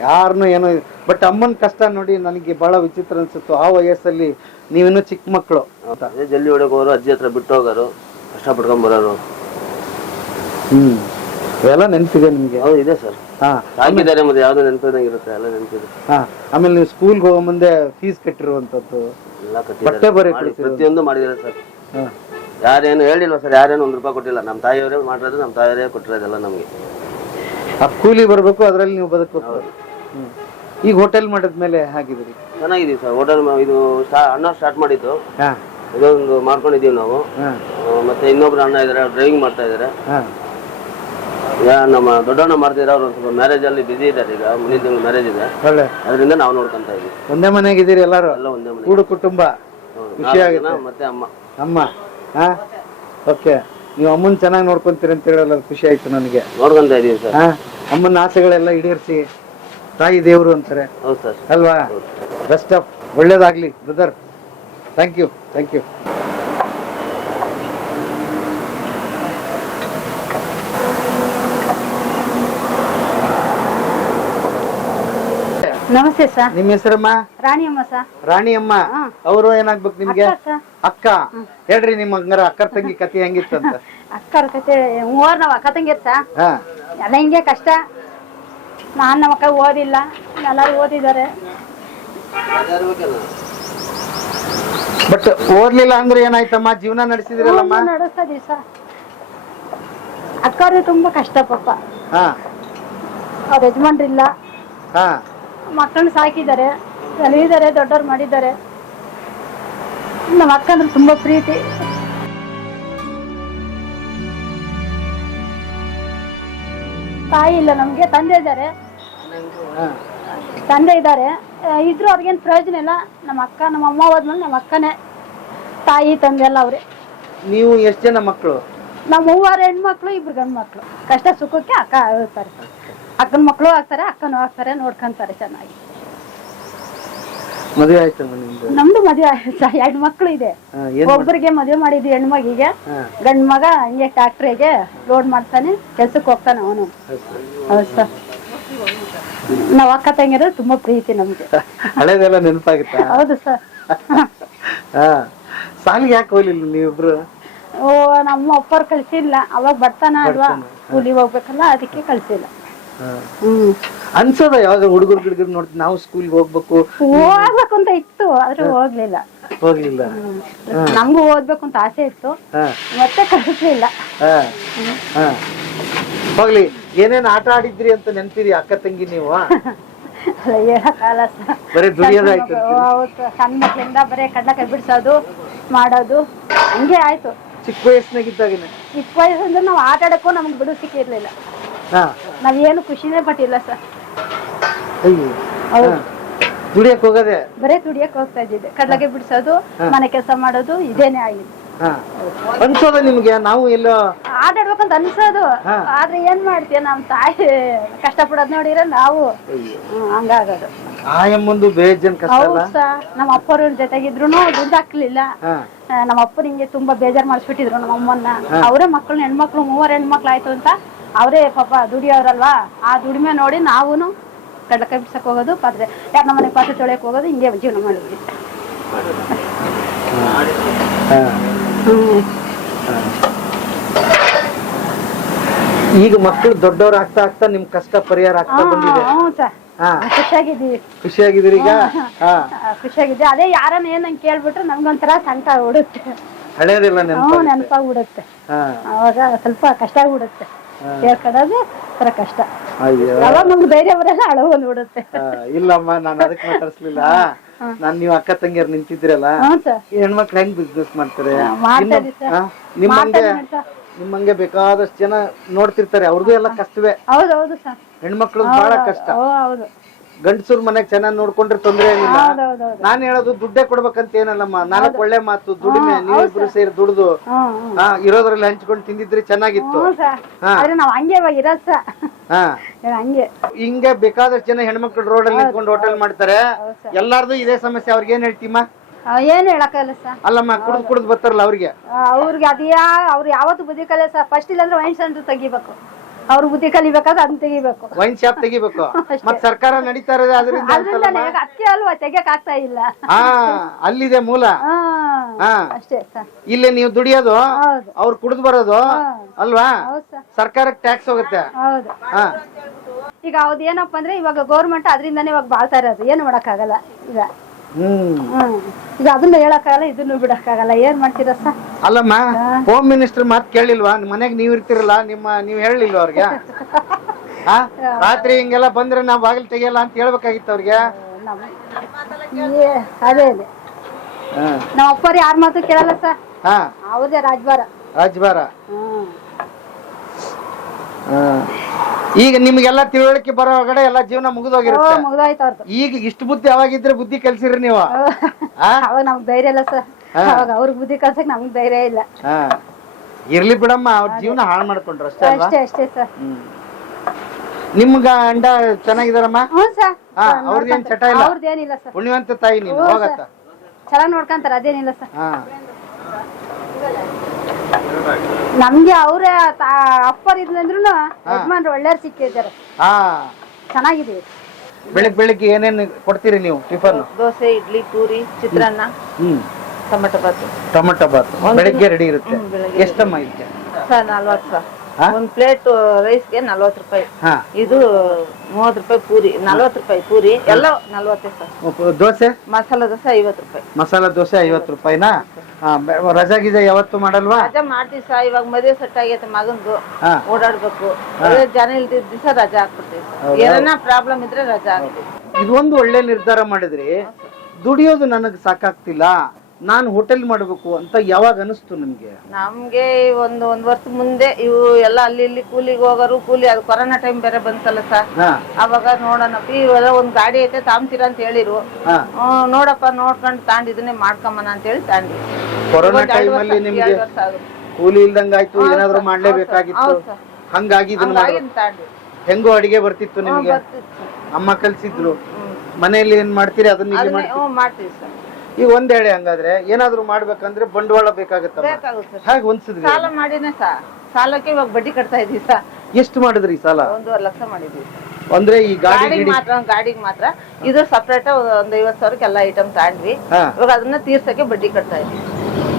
ಯಾರನ್ನು ಏನೋ ಬಟ್ ಅಮ್ಮನ ಕಷ್ಟ ನೋಡಿ ನನಗೆ ಬಹಳ ವಿಚಿತ್ರ ಅನ್ಸುತ್ತು. ಆ ವಯಸ್ಸಲ್ಲಿ ನೀವಿನ್ನೂ ಚಿಕ್ಕ ಮಕ್ಕಳು. ಅದೇ ಜಲ್ದಿ ಹೊಡಕ್ ಹೋಗೋರು ಅಜ್ಜಿ ಹತ್ರ ಬಿಟ್ಟು ಹೋಗೋರು ಕಷ್ಟಪಡ್ಕೊಂಡ್ ಬರೋರು. ಹ್ಮ್. ಇವೆಲ್ಲ ನೆನಪಿದೆ ನಿಮ್ಗೆ? ಹೌದು ಇದೆ ಸರ್. ಹಾ ಹಾಕಿದ್ದಾರೆ ಮತ್ತೆ ಯಾವ್ದೋ ನೆನಪಿದಂಗೆ ಇರುತ್ತೆ ಎಲ್ಲ ನೆನಪಿದೆ. ಹಾ ಆಮೇಲೆ ನೀವು ಸ್ಕೂಲ್ಗೆ ಹೋಗೋ ಮುಂದೆ ಫೀಸ್ ಕಟ್ಟಿರುವಂತದ್ದು ಎಲ್ಲ ಬಟ್ಟೆ ಬರೆ ಕಟ್ಟಿದ್ದಾರೆ ಮಾಡಿ ಕೊಡ್ಸಿರೋದು. ಪ್ರತಿಯೊಂದು ಮಾಡಿದ್ದಾರೆ ಸರ್. ಹಾ. ಯಾರೇನು ಹೇಳಿಲ್ಲ ಸರ್ ಯಾರೇನು ಒಂದ್ ರೂಪಾಯಿ ಕೊಟ್ಟಿಲ್ಲ. ನಮ್ಮ ತಾಯಿಯವರೇ ಮಾಡಿರೋದು ನಮ್ಮ ತಾಯಿಯವರೇ ಕೊಟ್ಟಿರೋದೆಲ್ಲ ನಮಗೆ. ಆ ಕೂಲಿ ಬರಬೇಕು ಅದ್ರಲ್ಲಿ ನೀವು ಬದುಕಬೇಕು. ಹ್ಮ್. ಈಗ ಹೋಟೆಲ್ ಮಾಡಿದ್ಮೇಲೆ ಹಾಗಿದ್ರಿ ಚೆನ್ನಾಗಿದೀವಿ ಸರ್. ಹೋಟೆಲ್ ಇದು ಸ್ಟಾ ಅಣ್ಣ ಸ್ಟಾರ್ಟ್ ಮಾಡಿದ್ದು. ಹಾ. ಇದೊಂದು ಮಾಡ್ಕೊಂಡಿದೀವಿ ನಾವು. ಹಾ. ಆ, ಮತ್ತೆ ಇನ್ನೊಬ್ರು ಅಣ್ಣ ಇದಾರೆ ಡ್ರೈವಿಂಗ್ ಮಾಡ್ತಾ ಹಾ. ಈಗ ನಮ್ಮ ದೊಡ್ಡಣ್ಣ ಮಾಡ್ತಿದ್ರೆ ಅವ್ರು ಸ್ವಲ್ಪ ಮ್ಯಾರೇಜ್ ಅಲ್ಲಿ ಬಿಸಿ ಇದ್ದಾರೆ ಈಗ ಮುಂದಿನ ತಿಂಗಳು ಮ್ಯಾರೇಜ್ ಇದೆ. ಒಳ್ಳೆ. ಅದರಿಂದ ನಾವು ನೋಡ್ಕೊಂತ ಇದೀವಿ ಒಂದೇ ಮನೆಗಿದ್ದೀರಿ ಎಲ್ಲಾರು? ಎಲ್ಲ ಒಂದೇ ಮನೆ ಕೂಡು ಕುಟುಂಬ. ಖುಷಿ ನಾಲ್ಕು ಆಗುತ್ತೆ. ಜನ ಮತ್ತೆ ಅಮ್ಮ. ಅಮ್ಮ ಹಾ? ಓಕೆ. ನೀವು ಅಮ್ಮನ್ ಚೆನ್ನಾಗಿ ನೋಡ್ಕೊಂತೀರಿ ಅಂತ ಹೇಳಲ್ಲ ಖುಷಿ ಆಯ್ತು ನನಗೆ. ನೋಡ್ಕೊಂತ ಇದೀವಿ ಸರ್. ಹಾ? ಅಮ್ಮನ ಆಸೆಗಳೆಲ್ಲ ಈಡೇರಿಸಿ ತಾಯಿ ದೇವರು ಅಂತಾರೆ. ಹೌದು ಸರ್. ಅಲ್ವಾ? ಬೆಸ್ಟ್ ಆಫ್ ಒಳ್ಳೇದಾಗ್ಲಿ brother thank you thank you ನಮಸ್ತೆ ಸರ್. ನಿಮ್ಮ ಹೆಸರಮ್ಮ? ರಾಣಿಯಮ್ಮ ಸರ್. ರಾಣಿಯಮ್ಮ. ಅವರು ಏನಾಗ್ಬೇಕು ನಿಮ್ಗೆ? ಅಕ್ಕ ಹೇಳ್ರಿ ನಿಮ್ಮ ಹಂಗಾರ ಅಕ್ಕರ ತಂಗಿ ಕತೆ ಹೆಂಗಿತ್ತಂತ ಅಕ್ಕರ ಕತೆ ಮೂವರ್ ನಾವ್ ಅಕ್ಕ ತಂಗಿ ಇರ್ತ ಎಲ್ಲ ಹಿಂಗೆ ಕಷ್ಟ. ನಾನ್ ನಮ್ಮ ಅಕ್ಕ ಓದಿಲ್ಲ. ಎಲ್ಲರೂ ಓದಿದ್ದಾರೆ. ಬಟ್ ಓದ್ಲಿಲ್ಲ ಅಂದ್ರೆ ಏನಾಯ್ತಮ್ಮ? ಜೀವನ ನಡೆಸಿದಿರಲ್ಲಮ್ಮ? ನಡೆಸ್ತಾ ಇದೀವಿ ಸರ್. ಅಕ್ಕವ್ರಿಗೆ ತುಂಬಾ ಕಷ್ಟ ಪಾಪ. ಹಾ. ಅವ್ರ ಯಜಮಾನ್ರಿಲ್ಲ. ಹಾ. ಮಕ್ಕಳನ್ನ ಸಾಕಿದ್ದಾರೆ ಕಲಿಯಿದ್ದಾರೆ ದೊಡ್ಡವ್ರು ಮಾಡಿದ್ದಾರೆ. ನಮ್ಮ ಅಕ್ಕ ಅಂದ್ರೆ ತುಂಬಾ ಪ್ರೀತಿ. ತಾಯಿ ಇಲ್ಲ ನಮ್ಗೆ ತಂದೆ ಇದ್ದಾರೆ. ತಂದೆ ಇದ್ದಾರೆ. ಇದ್ರು ಅವ್ರಿಗೇನು ಪ್ರಯೋಜನ ಇಲ್ಲ. ನಮ್ಮ ಅಕ್ಕ ನಮ್ಮ ಅಮ್ಮ ಹೋದ್ಮೇಲೆ ನಮ್ಮ ಅಕ್ಕನೇ. ತಾಯಿ ತಂದೆ ಎಲ್ಲ ಅವ್ರೆ. ನೀವು ಎಷ್ಟು ಜನ ಮಕ್ಕಳು? ನಮ್ಮ ಮೂವರು ಹೆಣ್ಮಕ್ಳು ಇಬ್ರು ಗಂಡು ಮಕ್ಳು ಕಷ್ಟ ಸುಖಕ್ಕೆ ಅಕ್ಕ ಇರ್ತಾರೆ. ಅಕ್ಕನ ಮಕ್ಕಳು ಆಗ್ತಾರೆ ಅಕ್ಕನೂ ಆಗ್ತಾರೆ ನೋಡ್ಕೊಂತಾರೆ ಚೆನ್ನಾಗಿ. ಮದುವೆ ಆಯ್ತಮ್ಮ ನಿಮ್ದು? ಮದುವೆ ಆಯ್ತು ಎರಡು ಮಕ್ಳು ಇದೆ. ಒಬ್ಬರಿಗೆ ಮದುವೆ ಮಾಡಿದ್ವಿ ಹೆಣ್ಮಗಿಗೆ. ಗಂಡ ಗಂಡ್ ಮಗ ಹಿಂಗೆ ಟ್ಯಾಕ್ಟ್ರಿಗೆ ಲೋಡ್ ಮಾಡ್ತಾನೆ ಕೆಲ್ಸಕ್ಕೆ ಹೋಗ್ತಾನೆ ಅವನು. ಹೌದು. ಸರ್. ನಾವ್ ಅಕ್ಕ ತಂಗಿರ ತುಂಬಾ ಪ್ರೀತಿ ನಮ್ಗೆ. ಹಳೇದೆಲ್ಲ ನೆನಪಾಗುತ್ತೆ? ಹೌದು ಸರ್. ಸಾಲಿಗೆ ಯಾಕೆ ಹೋಗ್ಲಿಲ್ಲ ನೀವಿಬ್ರು? ಓ ನಮ್ಮ ಅಪ್ಪರ್ ಕಳ್ಸಿಲ್ಲ. ಅವಾಗ ಬರ್ತಾನ ಅಲ್ವಾ? ಕೂಲಿ ಹೋಗ್ಬೇಕಲ್ಲ ಅದಕ್ಕೆ ಕಳ್ಸಿಲ್ಲ. ಅನ್ಸದ ಯಾವಾಗ ಹುಡುಗರು ಗಿಡಗರು ನೋಡ್ತೀವಿ ನಾವು ಸ್ಕೂಲ್ಗೆ ಹೋಗ್ಬೇಕು. ಹೋಗ್ಬೇಕು ಅಂತ ಇತ್ತು ಆದ್ರೆ ಹೋಗ್ಲಿಲ್ಲ. ಹೋಗ್ಲಿಲ್ಲ. ನಮಗೂ ಓದ್ಬೇಕು ಅಂತ ಆಸೆ ಇತ್ತು. ಮತ್ತೆ ಕಳಿಸ್ಲಿಲ್ಲ ಹೋಗ್ಲಿ ಏನೇನ್ ಆಟ ಆಡಿದ್ರಿ ಅಂತ ನೆನ್ಪಿರಿ ಅಕ್ಕ ತಂಗಿ ನೀವು? ಬರೀ ದುಡಿಯೋದಾಯ್ತು ಸಣ್ಣ ಮಕ್ಳಿಂದ ಬರೀ ಕಡ್ಲಕಾಯಿ ಬಿಡ್ಸೋದು ಮಾಡೋದು ಹಂಗೆ ಆಯ್ತು. ಚಿಕ್ಕ ವಯಸ್ಸಿನಾಗಿದ್ದಾಗನೆ. ಚಿಕ್ಕ ವಯಸ್ಸಂದ್ರೆ ನಾವು ಆಟ ಆಡಕ್ಕೂ ನಮ್ಗೆ ಬಿಡು ಸಿಕ್ಕಿರ್ಲಿಲ್ಲ ನಾವೇನು ಖುಷಿನೇ ಪಟ್ಟಿಲ್ಲ ಸರ್. ಹೌದು. ದುಡಿಯಕ್ ಹೋಗದೆ? ಬರೇ ದುಡಿಯಕ್ ಹೋಗ್ತಾ ಇದ್ದಿದ್ದೆ. ಕಡ್ಲಗೆ ಬಿಡ್ಸೋದು ಮನೆ ಕೆಲಸ ಮಾಡೋದು ಇದೇನೆ ಆಗಿದೆ ಅನ್ಸೋದ ನಿಮ್ಗೆ? ನಾವು ಎಲ್ಲೋ ಆಟಾಡ್ಬೇಕಂತ ಅನ್ಸೋದು. ಆದ್ರೆ ಏನ್ ಮಾಡ್ತೀಯ? ನಮ್ ತಾಯಿ ಕಷ್ಟ ಪಡೋದ್ ನೋಡಿರ ನಾವು ಹಂಗಾಗೋದು. ಆ ಎಂಬಂದು ಬೇಜನ್ ಕಷ್ಟ ನಮ್ಮ ಅಪ್ಪವ್ರ ಜೊತೆಗಿದ್ರು. ದುಡ್ಡು ಹಾಕ್ಲಿಲ್ಲ. ನಮ್ಮ ಅಪ್ಪನ ಹಿಂಗೆ ತುಂಬಾ ಬೇಜಾರ್ ಮಾಡಿಸ್ಬಿಟ್ಟಿದ್ರು ನಮ್ಮ ಅಮ್ಮನ್ನ. ಅವರೇ ಮಕ್ಕಳು ಹೆಣ್ಮಕ್ಳು ಮೂವರ್ ಹೆಣ್ಮಕ್ಳು ಆಯ್ತು ಅಂತ ಅವರೇ ಪಾಪ ದುಡಿಯೋರಲ್ವಾ? ಆ ದುಡಿಮೆ ನೋಡಿ ನಾವೂನು ಕೈ ಬಿಡ್ಸಕ್ ಹೋಗೋದು ಪಾತ್ರೆ ಯಾರ ನಮ್ಮ ಮನೆ ಪಾತ್ರೆ ತೊಳೆಯಕ್ಕೆ ಹೋಗೋದು ಹಿಂಗೆ ಜೀವನ ಮಾಡಿದ್ವಿ ಈಗ ಮಕ್ಕಳು ದೊಡ್ಡವ್ರು ಆಗ್ತಾ ಆಗ್ತಾ ನಿಮ್ ಕಷ್ಟ ಪರಿಹಾರ ಆಗ್ತಾ ಬಂದಿದೆ. ಖುಷಿಯಾಗಿದ್ದೀವಿ. ಖುಷಿಯಾಗಿದ್ದೀರಿ ಈಗ? ಅದೇ ಯಾರನ್ನ ಏನ್ ಕೇಳ್ಬಿಟ್ರೆ ನಮ್ಗೊಂಥರ ಸಂಕಟ ಹುಡುತ್ತೆ ಹಳೇದಿಲ್ಲ ನೆನಪಾಗ್ಬಿಡುತ್ತೆ ಅವಾಗ ಸ್ವಲ್ಪ ಕಷ್ಟ ಆಗ್ಬಿಡುತ್ತೆ ಹೇಳ್ಕೊಡೋದು ಥರ ಕಷ್ಟ. ನಮ್ಗೆ ಧೈರ್ಯ ಬರಲ್ಲ ಅಳು ಬಂದ್ಬಿಡುತ್ತೆ ಇಲ್ಲಮ್ಮ ನಾನು ಅದಕ್ಕೆ ಮಾತಾಡ್ಸ್ಲಿಲ್ಲ. ನಾನ್ ನೀವು ಅಕ್ಕ ತಂಗಿಯರ್ ನಿಂತಿದ್ರಲ್ಲ ಹೆಣ್ಮಕ್ಳು ಹೆಂಗ್ ಬಿಸ್ನೆಸ್ ಮಾಡ್ತಾರೆ. ನಿಮ್ಮಂಗೆ ನಿಮ್ಮಂಗೆ ಬೇಕಾದಷ್ಟು ಜನ ನೋಡ್ತಿರ್ತಾರೆ ಅವ್ರದ್ದು ಎಲ್ಲ ಕಷ್ಟವೇ. ಹೆಣ್ಮಕ್ಳು ಬಹಳ ಕಷ್ಟ. ಗಂಡಸೂರ್ ಮನೆಗ್ ಚೆನ್ನಾಗಿ ನೋಡ್ಕೊಂಡ್ರೆ ತೊಂದ್ರೆ ಏನಿಲ್ಲ. ನಾನ್ ಹೇಳೋದು ದುಡ್ಡೇ ಕೊಡ್ಬೇಕಂತ ಏನಲ್ಲಮ್ಮ. ನಾಲ್ಕು ಒಳ್ಳೆ ಮಾತು ದುಡಿಮೆ ನೀವಿಬ್ರು ಸೇರಿ. ದುಡ್ದು. ಹಾ ಇರೋದ್ರಲ್ಲಿ ಹಂಚ್ಕೊಂಡು ತಿಂದಿದ್ರೆ ಚೆನ್ನಾಗಿತ್ತು. ಹಾ. ನಾವು ಹಂಗೆ ಇವಾಗ ಇರೋದು ಸರ್. ಹಾ. ಹಂಗೆ. ಹಿಂಗೆ ಬೇಕಾದಷ್ಟು ಜನ ಹೆಣ್ಮಕ್ಳು ರೋಡ್ ಅಲ್ಲಿ ನಿಂತ್ಕೊಂಡು ಹೋಟೆಲ್ ಮಾಡ್ತಾರೆ. ಎಲ್ಲಾರ್ದು ಇದೇ ಸಮಸ್ಯೆ. ಅವ್ರಿಗೆ ಏನ್ ಹೇಳ್ತೀಮ್ಮ? ಏನ್ ಹೇಳಕ್ಕಾಗಲ್ಲ ಸರ್. ಅಲ್ಲಮ್ಮ ಕುಡ್ದು ಕುಡ್ದು ಬರ್ತಾರಲ್ಲ ಅವ್ರಿಗೆ. ಅವ್ರಿಗೆ ಅದ್ಯಾ ಅವ್ರು ಯಾವತ್ತು ಬುದ್ಧಿ ಕಲಿಯ ಸರ್. ಫಸ್ಟ್ ಇಲ್ಲಾಂದ್ರೆ ವೈನ್ ಸೆಂಟರ್ ತೆಗಿಬೇಕು. ಅವ್ರು ಬುದ್ಧಿ ಕಲಿಬೇಕಾದ್ರೆ ಅದನ್ನ ತೆಗಿಬೇಕು. ವೈನ್ ಶಾಪ್ ತೆಗಿಬೇಕು. ಮತ್ ಸರ್ಕಾರ ನಡೀತಾ ಇರೋದು ಅದರಿಂದ ಅದ್ರಿಂದ ಅದಕ್ಕೆ ಅಲ್ವಾ ತೆಗಿಯಕ್ ಆಗ್ತಾ ಇಲ್ಲ. ಹಾ ಅಲ್ಲಿದೆ ಮೂಲ. ಹಾ ಅಷ್ಟೇ ಸರ್. ಇಲ್ಲಿ ನೀವು ದುಡಿಯೋದು ಹೌದು. ಅವ್ರು ಕುಡಿದು ಬರೋದು ಅಲ್ವಾ? ಹೌದು ಸರ್. ಸರ್ಕಾರಕ್ಕೆ ಟ್ಯಾಕ್ಸ್ ಹೋಗುತ್ತೆ. ಹೌದು. ಹಾ. ಈಗ ಅವ್ದು ಏನಪ್ಪ ಅಂದ್ರೆ ಇವಾಗ ಗೌರ್ಮೆಂಟ್ ಅದರಿಂದನೇ ಇವಾಗ ಬಾಳ್ತಾ ಇರೋದು. ಏನು ಮಾಡಕ್ಕಾಗಲ್ಲ ಈಗ. ಈಗ ಅದನ್ನ ಹೇಳಕ್ಕಾಗಲ್ಲ ಇದನ್ನು ಬಿಡಕ್ಕಾಗಲ್ಲ. ಏನ್ ಮಾಡ್ತೀರ ಸರ್? ಅಲ್ಲಮ್ಮ ಹೋಮ್ ಮಿನಿಸ್ಟರ್ ಮಾತ್ ಕೇಳಿಲ್ವಾ? ನಿಮ್ ಮನೆಗ್ ನೀವ್ ಇರ್ತಿರಲ್ಲ ನಿಮ್ಮ ನೀವ್ ಹೇಳಿಲ್ವಾ ಅವ್ರಿಗೆ? ರಾತ್ರಿ ಹಿಂಗೆಲ್ಲ ಬಂದ್ರೆ ನಾವ್ ಬಾಗಿಲು ತೆಗಿಯಲ್ಲ ಅಂತ ಹೇಳ್ಬೇಕಾಗಿತ್ತು ಅವ್ರಿಗೆ? ನಮ್ಮ ಏ ಅದೇ ಅದೇ. ಹಾ. ನಮ್ಮ ಅಪ್ಪರು ಯಾರ ಮಾತು ಕೇಳಲ್ಲ ಸರ್? ಹಾ. ಅವ್ರದೇ ರಾಜ್ಭಾರ ರಾಜ್ಭಾರ ಹ್ಮ್. ಈಗ ನಿಮ್ಗೆಲ್ಲ ತಿಳುವಳಿಕೆ ಬರೋ ಒಳಗಡೆ ಎಲ್ಲ ಜೀವನ ಮುಗಿದೋಗಿರುತ್ತೆ. ಮುಗ್ದೋಯ್ತು ಅವ್ರದ್ದು ಈಗ ಇಷ್ಟು ಬುದ್ಧಿ ಅವಾಗಿದ್ರೆ ಬುದ್ಧಿ ಕಲ್ಸಿರಿ ನೀವು? ಅವಾಗ ನಮ್ಗ್ ಧೈರ್ಯ ಇಲ್ಲ ಸರ್. ಅವಾಗ ಅವ್ರಿಗೆ ಬುದ್ಧಿ ಕಲ್ಸಕ್ ನಮ್ಗ್ ಧೈರ್ಯ ಇಲ್ಲ. ಇರ್ಲಿ ಬಿಡಮ್ಮ ಅವ್ರ ಜೀವನ ಹಾಳು ಮಾಡ್ಕೊಂಡ್ರು ಅಷ್ಟೇ ಅಲ್ವಾ? ಅಷ್ಟೇ ಅಷ್ಟೇ ಸರ್. ನಿಮ್ ಗಂಡ ಚೆನ್ನಾಗಿದಾರಮ್ಮ? ಹ್ಞೂ ಸರ್. ಅವ್ರದ್ದೇನ್ ಚಟ ಇಲ್ಲ? ಅವ್ರದ್ದೇನಿಲ್ಲ ಸರ್. ಪುಣ್ಯವಂತ ತಾಯಿ ನೀವು ಹೋಗತ್ತ? ಚೆನ್ನಾಗಿ ನೋಡ್ಕೊಂತಾರ ಅದೇನಿಲ್ಲ ಸರ್. ಹಾ. ನಮ್ಗೆ ಅವ್ರೆ ಅಪ್ಪರ್ ಇದ್ರಂದ್ರು ಯಜಮಾನ್ರು ಒಳ್ಳೆಯವ್ರು ಸಿಕ್ಕಿದ್ದಾರೆ. ಹಾ. ಚೆನ್ನಾಗಿದೆ. ಬೆಳಿಗ್ಗೆ ಬೆಳಿಗ್ಗೆ ಏನೇನು ಕೊಡ್ತೀರಿ ನೀವು ಟಿಫನ್? ದೋಸೆ ಇಡ್ಲಿ ಪೂರಿ ಚಿತ್ರಾನ್ನ ಹ್ಮ್. ಟೊಮೆಟೊ ಬಾತು. ಟೊಮೆಟೊ ಬಾತ್. ಬೆಳಿಗ್ಗೆ ರೆಡಿ ಇರುತ್ತೆ. ಎಷ್ಟಮ್ಮ ಇದಕ್ಕೆ ಸರ್ ನಲ್ವತ್ತು ಸರ್? ಒಂದ್ ಪ್ಲೇಟ್ ರೈಸ್ಗೆ ನಲ್ವತ್ತು ರೂಪಾಯಿ. ಇದು ಮೂವತ್ತು ರೂಪಾಯಿ ಪೂರಿ ನಲ್ವತ್ತು ರೂಪಾಯಿ ಪೂರಿ ಎಲ್ಲ ನಲ್ವತ್ತೇ ಸರ್ ದೋಸೆ? ಮಸಾಲ ದೋಸೆ ಐವತ್ತು ರೂಪಾಯಿ. ಮಸಾಲ ದೋಸೆ ಐವತ್ತು ರೂಪಾಯಿನಾ? ರಜಾ ಗಿಜಾ ಯಾವತ್ತು ಮಾಡಲ್ವಾ? ರಜಾ ಮಾಡ್ತೀವಿ ಸರ್ ಇವಾಗ ಮದುವೆ ಸೆಟ್ ಆಗೈತೆ ಮಗನ್ದು ಓಡಾಡ್ಬೇಕು. ಜನ ಇಲ್ದಿದ್ದ ದಿವಸ ರಜಾ ಹಾಕ್ಬಿಡ್ತೀವಿ. ಏನನ್ನ ಪ್ರಾಬ್ಲಮ್ ಇದ್ರೆ ರಜಾ ಹಾಕ್ತೀವಿ. ಇದೊಂದು ಒಳ್ಳೆ ನಿರ್ಧಾರ ಮಾಡಿದ್ರಿ. ದುಡಿಯೋದು ನನಗೆ ಸಾಕಾಗ್ತಿಲ್ಲ. ನಾನು ಹೋಟೆಲ್ ಮಾಡಬೇಕು ಅಂತ ಯಾವಾಗ ಅನಿಸ್ತು ನಿಮ್ಗೆ? ನಮ್ಗೆ ಒಂದು ಒಂದ್ ವರ್ಷ ಮುಂದೆ ಇವು ಎಲ್ಲ ಅಲ್ಲಿ ಇಲ್ಲಿ ಕೂಲಿಗೆ ಹೋಗೋರು ಕೂಲಿ ಅದು ಕೊರೋನಾ ಟೈಮ್ ಬೇರೆ ಬಂತಲ್ಲ ಸರ್ ಹಾ. ಅವಾಗ ನೋಡೋಣಪ್ಪ ಇವೆಲ್ಲ ಒಂದ್ ಗಾಡಿ ಐತೆ ತಾಂಬ್ತೀರಾ ಅಂತ ಹೇಳಿರು. ಹಾ. ಹ್ಮ್, ನೋಡಪ್ಪ ನೋಡ್ಕೊಂಡು ತಾಂಡ್ ಇದನ್ನೇ ಮಾಡ್ಕೊಂಬನ ಅಂತ ಹೇಳಿ ತಾಂಡಿ ಕೊರೋನಾ ಎರಡು ಟೈಮ್ ಅಲ್ಲಿ ವರ್ಷ- ನಿಮ್ಗೆ ಎರಡು ವರ್ಷ ಆಗುತ್ತೆ. ಕೂಲಿ ಇಲ್ದಂಗಾಯ್ತು ಏನಾದ್ರು ಮಾಡ್ಲೇಬೇಕಾಗಿತ್ತು? ಹೌದು ಸರ್. ಹಂಗಾಗಿ ಇದನ್ನ ಹಂಗಾಗಿ ಹೆಂಗೋ ಅಡಿಗೆ ಬರ್ತಿತ್ತು ನಿಮ್ಗೆ? ಬರ್ತಿತ್ತು. ಸರ್. ಅಮ್ಮ ಕಲ್ಸಿದ್ರು. ಮನೆಯಲ್ಲಿ ಏನ್ ಮಾಡ್ತೀರಿ? ಅದನ್ನ ಇಲ್ಲಿ ಮಾಡ್ತೀವಿ ಸರ್. ಈಗ ಒಂದ್ ಹೇಳಿ ಹಂಗಾದ್ರೆ ಏನಾದ್ರು ಮಾಡ್ಬೇಕಂದ್ರೆ ಬಂಡವಾಳ ಬೇಕಾಗುತ್ತೆ ಸರ್. ಹೇಗೆ ಸಾಲ ಮಾಡಿನೇ ಸಾ ಸಾಲಕ್ಕೆ ಇವಾಗ ಬಡ್ಡಿ ಕಟ್ತಾ ಇದೀವಿ ಸರ್ ಎಷ್ಟು ಮಾಡಿದ್ರಿ ಈ ಸಾಲ? ಒಂದೂವರೆ ಲಕ್ಷ ಮಾಡಿದ್ವಿ ಅಂದ್ರೆ ಈ ಗಾಡಿ ಗಾಡಿಗೆ ಗಿಡಿ ಮಾತ್ರ ಗಾಡಿಗೆ ಮಾತ್ರ. ಇದು ಸಪ್ರೇಟ್ ಒಂದ್ ಐವತ್ ಸಾವಿರಕ್ಕೆ ಎಲ್ಲ ಐಟಮ್ ತಾಂಡ್ವಿ ಹಾ. ಇವಾಗ ಅದನ್ನ ತೀರ್ಸಕ್ಕೆ ಬಡ್ಡಿ ಕಟ್ತಾ ಇದೀವಿ.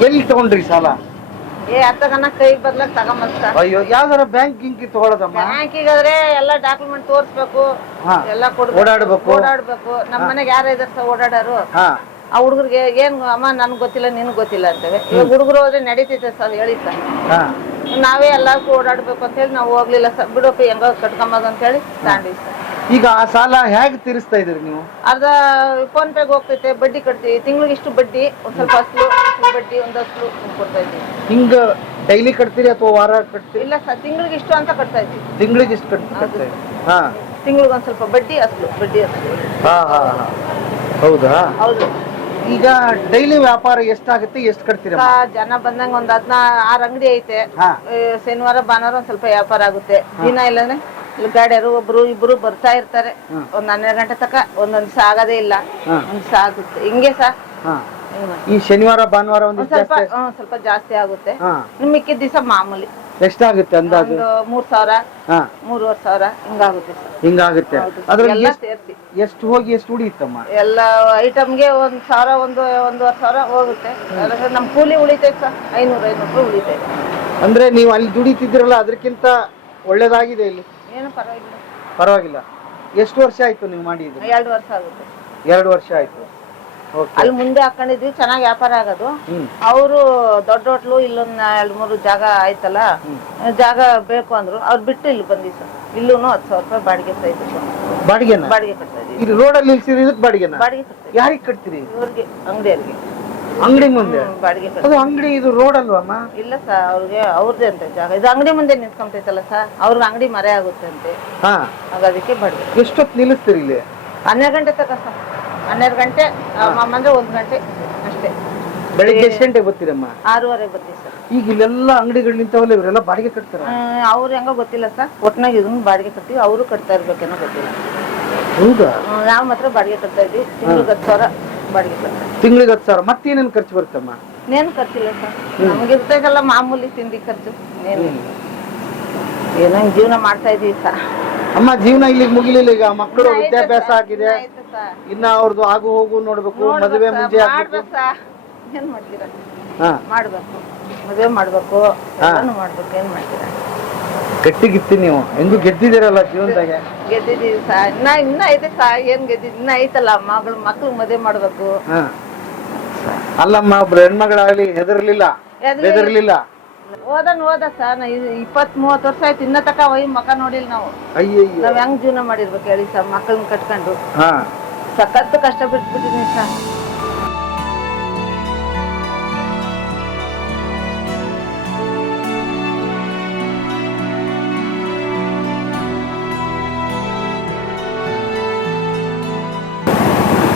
ಎಲ್ಲಿ ತಗೊಂಡ್ರಿ ಸಾಲ? ಏ ಅತ್ತಗನ ಕೈ ಬದ್ಲಾಗ ತಗೊಂಬಂದ್ ಸರ್ ಅಯ್ಯೋ ಯಾವ್ದಾರ ಬ್ಯಾಂಕ್ ಗಿಂಕಿ ತಗೊಳದಮ್ಮ? ಬ್ಯಾಂಕಿಗಾದ್ರೆ ಎಲ್ಲ ಡಾಕ್ಯುಮೆಂಟ್ ತೋರ್ಸ್ಬೇಕು. ಹಾ. ಎಲ್ಲ ಕೊಡ್ಬೇಕು. ಓಡಾಡ್ಬೇಕು. ಓಡಾಡ್ಬೇಕು. ನಮ್ಮ ಮನೆಗೆ ಯಾರ ಇದಾರೆ ಸರ್ ಓಡಾಡೋರು? ಹಾ. ಆ ಹುಡುಗರಿಗೆ ಏನ್ ಅಮ್ಮ ನನ್ಗೆ ಗೊತ್ತಿಲ್ಲ ನಿನ್ಗೆ ಗೊತ್ತಿಲ್ಲ ಅಂತೇವೆ ಇವಾಗ ಹುಡುಗರು ಹೋದ್ರೆ ನಡೀತೈತೆ ಸರ್ ಹೇಳಿ ಸರ್. ಹಾ. ನಾವೇ ಎಲ್ಲಾರ್ಗು ಓಡಾಡ್ಬೇಕು ಅಂತ ಹೇಳಿ ನಾವು ಹೋಗ್ಲಿಲ್ಲ ಸರ್. ಬಿಡೋಕೆ ಹೆಂಗೋ ಕಟ್ಕೊಂಬೋದು ಅಂತ ಹೇಳಿ ತಾಂಡಿ ಸರ್. ಈಗ ಆ ಸಾಲ ಹೇಗೆ ತೀರಿಸ್ತಾ ಇದ್ರಿ ನೀವು? ಅರ್ಧ ಫೋನ್ ಪೇಗೆ ಹೋಗ್ತೈತೆ ಬಡ್ಡಿ ಕಟ್ತೀವಿ. ತಿಂಗ್ಳಿಗೆ ಇಷ್ಟು ಬಡ್ಡಿ ಒಂದ್ ಸ್ವಲ್ಪ ಅಸ್ಲು ಇಷ್ಟು ಬಡ್ಡಿ ಒಂದಷ್ಟು ಅಸ್ಲು ಹಿಂಗ್ ಕೊಡ್ತಾ ಇದ್ದೀವಿ. ಹಿಂಗ ಡೈಲಿ ಕಟ್ತೀರಿ ಅಥವಾ ವಾರ ಕಟ್ತೀರಿ? ಇಲ್ಲ ಸರ್ ತಿಂಗಳಿಗೆ ಇಷ್ಟು ಅಂತ ಕಟ್ತಾ ಇದ್ದೀವಿ. ತಿಂಗ್ಳಿಗೆ ಇಷ್ಟು ಕಟ್ ಇದ್ದೀವಿ ಹಾ. ತಿಂಗಳಿಗೆ ಒಂದ್ ಸ್ವಲ್ಪ ಬಡ್ಡಿ ಅಸ್ಲು ಬಡ್ಡಿ ಅಸ್ಲು ಹಾ ಹಾ ಹಾ. ಹೌದಾ? ಹೌದು. ಈಗ ಡೈಲಿ ವ್ಯಾಪಾರ ಎಷ್ಟಾಗುತ್ತೆ ಎಷ್ಟು ಕಟ್ತೀರ? ಜನ ಬಂದಂಗ ಒಂದ್ ಹದ್ನಾ ಆರ್ ಅಂಗಡಿ ಐತೆ. ಹಾ. ಶನಿವಾರ ಭಾನುವಾರ ಒಂದ್ ಸ್ವಲ್ಪ ವ್ಯಾಪಾರ ಆಗುತ್ತೆ. ದಿನ ಇಲ್ಲಂದ್ರೆ ಇಲ್ಲಿ ಗಾಡಿಯರು ಒಬ್ರು ಇಬ್ರು ಬರ್ತಾ ಇರ್ತಾರೆ. ಒಂದ್ ಹನ್ನೆರಡು ಗಂಟೆ ತಕ ಒಂದೊಂದ್ ದಿವಸ ಆಗದೇ ಇಲ್ಲ. ಒಂದ್ ದಿವಸ ಆಗುತ್ತೆ. ಹಿಂಗೆ ಸಾ? ಹಾ. ಈ ಶನಿವಾರ ಭಾನುವಾರ ಒಂದು ಒಂದ್ ಸ್ವಲ್ಪ ಹ್ಮ್, ಸ್ವಲ್ಪ ಜಾಸ್ತಿ ಆಗುತ್ತೆ. ಹಾ. ಮಿಕ್ಕಿದ ದಿವಸ ಮಾಮೂಲಿ. ಎಷ್ಟಾಗುತ್ತೆ ಅಂದಾಜು? ಒಂದು ಮೂರ್ ಸಾವಿರ ಹಾ. ಮೂರುವರೆ ಸಾವಿರ ಹಿಂಗಾಗುತ್ತೆ ಸರ್. ಹಿಂಗಾಗುತ್ತೆ. ಅದ್ರಲ್ಲಿ ಎಲ್ಲ ಎಷ್ಟ್- ಸೇರ್ಸಿ. ಎಷ್ಟು ಹೋಗಿ ಎಷ್ಟು ಉಳಿಯುತ್ತಮ್ಮ ಎಲ್ಲ ಐಟಮ್ಗೆ ಒಂದ್ ಸಾವಿರ ಒಂದು ಒಂದೂವರೆ ಸಾವಿರ ಹೋಗುತ್ತೆ. ಅದ್ರಲ್ಲಿ ನಮ್ ಕೂಲಿ ಉಳಿತೈತೆ ಸರ್. ಐನೂರು ಐನೂರು ರೂಪಾಯಿ ಉಳಿತೈತೆ. ಅಂದ್ರೆ ನೀವು ಅಲ್ಲಿ ದುಡಿತಿದ್ರಲ್ಲ ಅದಕ್ಕಿಂತ ಒಳ್ಳೇದಾಗಿದೆ ಇಲ್ಲಿ. ಏನು ಪರವಾಗಿಲ್ಲ. ಪರವಾಗಿಲ್ಲ. ಎಷ್ಟು ವರ್ಷ ಆಯ್ತು ನೀವು ಮಾಡಿದ್ರೆ ಎರಡು ವರ್ಷ ಆಗುತ್ತೆ. ಎರಡು ವರ್ಷ ಆಯ್ತು. ಅಲ್ಲಿ ಮುಂದೆ ಹಾಕೊಂಡಿದ್ವಿ ಚೆನ್ನಾಗಿ ವ್ಯಾಪಾರ ಆಗೋದು. ಅವರು ದೊಡ್ಡ ಹೋಟ್ಲು ಇಲ್ಲೊಂದ್ ಎರಡು ಮೂರು ಜಾಗ ಆಯ್ತಲ್ಲ ಜಾಗ ಬೇಕು ಅಂದ್ರು ಅವ್ರು ಬಿಟ್ಟು ಇಲ್ಲಿ ಬಂದಿ ಸರ್. ಇಲ್ಲೂನು ಹತ್ತು ಸಾವಿರ ರೂಪಾಯಿ ಬಾಡಿಗೆ ಸಹಿತ ಬಾಡಿಗೆ ಬಾಡಿಗೆ ಕಟ್ತಾ ಇದ್ದೀವಿ. ಇದು ರೋಡಲ್ಲಿ ಬಾಡಿಗೆ ಕಟ್ತಾ ಇದೀವಿ ಯಾರಿಗೆ ಕಟ್ತೀರಿ? ಇವ್ರಿಗೆ ಅಂಗಡಿಯವ್ರಿಗೆ. ಅಂಗಡಿ ಮುಂದೆ? ಬಾಡಿಗೆ ಅದು ಅಂಗಡಿ ಇದು ರೋಡ್ ಅಲ್ವಮ್ಮ? ಇಲ್ಲ ಸರ್ ಅವ್ರಿಗೆ ಅವ್ರದೇ ಅಂತ ಜಾಗ. ಇದು ಅಂಗಡಿ ಮುಂದೆ ನಿಂತ್ಕೊಂತೈತಲ್ಲ ಸರ್. ಅವ್ರಿಗೆ ಅಂಗಡಿ ಮರೆ ಆಗುತ್ತೆ ಅಂತೆ. ಹಾ. ಆಗ ಅದಕ್ಕೆ ಬಾಡಿಗೆ. ಎಷ್ಟೊತ್ತು ನಿಲ್ಲಿಸ್ತೀರಿ ಇಲ್ಲಿ? ಹನ್ನೆರಡು ಗಂಟೆ ತನಕ ಸರ್. ಹನ್ನೆರಡು ಗಂಟೆ ಅಂದ್ರೆ ಒಂದು ಗಂಟೆ ಅಷ್ಟೇ. ಬೆಳಿಗ್ಗೆ ಎಷ್ಟು ಗಂಟೆಗೆ ಬರ್ತೀರಮ್ಮ? ಆರೂವರೆ ಬರ್ತೀವಿ ಸರ್. ಈಗ ಇಲ್ಲೆಲ್ಲ ಅಂಗಡಿಗಳು ನಿಂತವಲ್ಲ ಇವರೆಲ್ಲ ಬಾಡಿಗೆ ಕಟ್ತಾರೆ? ಅವ್ರು ಹೆಂಗೋ ಗೊತ್ತಿಲ್ಲ ಸರ್. ಒಟ್ನಾಗ ಇದನ್ನ ಬಾಡಿಗೆ ಕಟ್ತೀವಿ ಅವರು ಕಟ್ತಾ ಇರ್ಬೇಕೇನೋ ಗೊತ್ತಿಲ್ಲ. ಹೌದಾ? ನಾವು ಮಾತ್ರ ಬಾಡಿಗೆ ಕಟ್ತಾ ಇದ್ವಿ. ತಿಂಗಳಿಗೆ ಹತ್ತು ಸಾವಿರ ಬಾಡಿಗೆ ಕಟ್ತಾರೆ. ತಿಂಗಳಿಗೆ ಹತ್ತು ಸಾವಿರ ಮತ್ತೇನೇನು ಖರ್ಚು ಬರುತ್ತಮ್ಮ? ಇನ್ನೇನು ಖರ್ಚಿಲ್ಲ ಸರ್. ನಮ್ಗೆ ಇರ್ತೈತಲ್ಲ ಮಾಮೂಲಿ ತಿಂಡಿ ಖರ್ಚು ಏನು ಜೀವನ ಮಾಡ್ತಾ ಇದೀವಿ ಸರ್. ಅಮ್ಮ ಜೀವನ ಇಲ್ಲಿಗೆ ಮುಗಿಲಿಲ್ಲ ಈಗ ಮಕ್ಕಳು ವಿದ್ಯಾಭ್ಯಾಸ ಆಗಿದೆ. ಇನ್ನ ಅವ್ರದ್ದು ಆಗು ಹೋಗು ನೋಡ್ಬೇಕು ಮದುವೆ ಮುಂಚೆ ಮಾಡ್ಬೇಕು? ಏನ್ ಮಾಡ್ತೀರಾ? ಹಾ. ಮಾಡ್ಬೇಕು. ಮದುವೆ ಮಾಡ್ಬೇಕು. ಎಲ್ಲಾನು ಮಾಡ್ಬೇಕು ಏನ್ ಮಾಡ್ತೀರಾ? ಗಟ್ಟಿಗಿತ್ತಿ ನೀವು. ಹೆಂಗು ಗೆದ್ದಿದ್ದೀರಲ್ಲ ಜೀವನದಾಗ? ಗೆದ್ದಿದೀವಿ ಸಾ ಇನ್ನ ಇನ್ನ ಐತೆ ಸಾ ಏನ್ ಗೆದ್ದಿದ್ ಇನ್ನ ಐತಲ್ಲ ಮಗಳ ಮಕ್ಳು ಮದುವೆ ಮಾಡ್ಬೇಕು. ಹಾ. ಅಲ್ಲಮ್ಮ ಒಬ್ರು ಹೆಣ್ಮಗಳಾಗ್ಲಿ ಹೆದರ್ಲಿಲ್ಲ. ಹೆದ್ರಿಲ್ಲ. ಬೆದರ್ಲಿಲ್ಲ ಓದನ್ ಓದ ಸರ್ ನಾ ಇಪ್ಪತ್ ಮೂವತ್ ವರ್ಷ ಆಯ್ತು ಇನ್ನ ತಕ ಒಯ್ ಮಕ ನೋಡಿಲ್ಲ ನಾವು. ಅಯ್ಯಯ್ಯ. ನಾವ್ ಹೆಂಗ್ ಜೀವನ ಮಾಡಿರ್ಬೇಕು ಹೇಳಿ ಸರ್ ಮಕ್ಕಳನ್ನ ಕಟ್ಕೊಂಡು. ಹಾ. ಸಖತ್ ಕಷ್ಟ ಬಿಟ್ಬಿಟ್ಟಿದೀನಿ ಸರ್.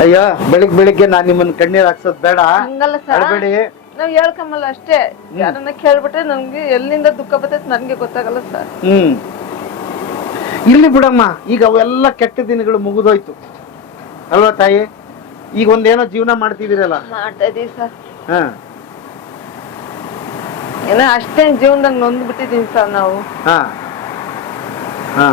ಅಯ್ಯ ಬೆಳಿಗ್ ಬೆಳಿಗ್ಗೆ ನಾನ್ ನಿಮ್ಮನ್ನ ಕಣ್ಣೀರ್ ಹಾಕ್ಸೋದ್ ಬೇಡ. ಹಂಗಲ್ಲ ಸರ್. ಅಳ್ಬೇಡಿ ನಾವ್ ಹೇಳ್ಕಂಬಲ್ಲ ಅಷ್ಟೇ. ಯಾರನ್ನ ಕೇಳ್ಬಿಟ್ರೆ ನನ್ಗೆ ಎಲ್ಲಿಂದ ದುಃಖ ಬರ್ತೈತೆ ನನ್ಗೆ ಗೊತ್ತಾಗಲ್ಲ ಸರ್. ಹ್ಮ್. ಇಲ್ಲಿ ಬಿಡಮ್ಮ ಈಗ ಅವೆಲ್ಲ ಕೆಟ್ಟ ದಿನಗಳು ಮುಗಿದೋಯ್ತು. ಅಲ್ವಾ ತಾಯಿ? ಈಗ ಒಂದೇನೋ ಜೀವನ ಮಾಡ್ತಿದ್ದೀರಲ್ಲ? ಮಾಡ್ತಾ ಇದೀವಿ ಸರ್. ಹಾ. ಏನ ಅಷ್ಟೇ ಜೀವನದಾಗ ನೊಂದ್ ಬಿಟ್ಟಿದೀವಿ ಸರ್ ನಾವು. ಹಾ. ಹಾ.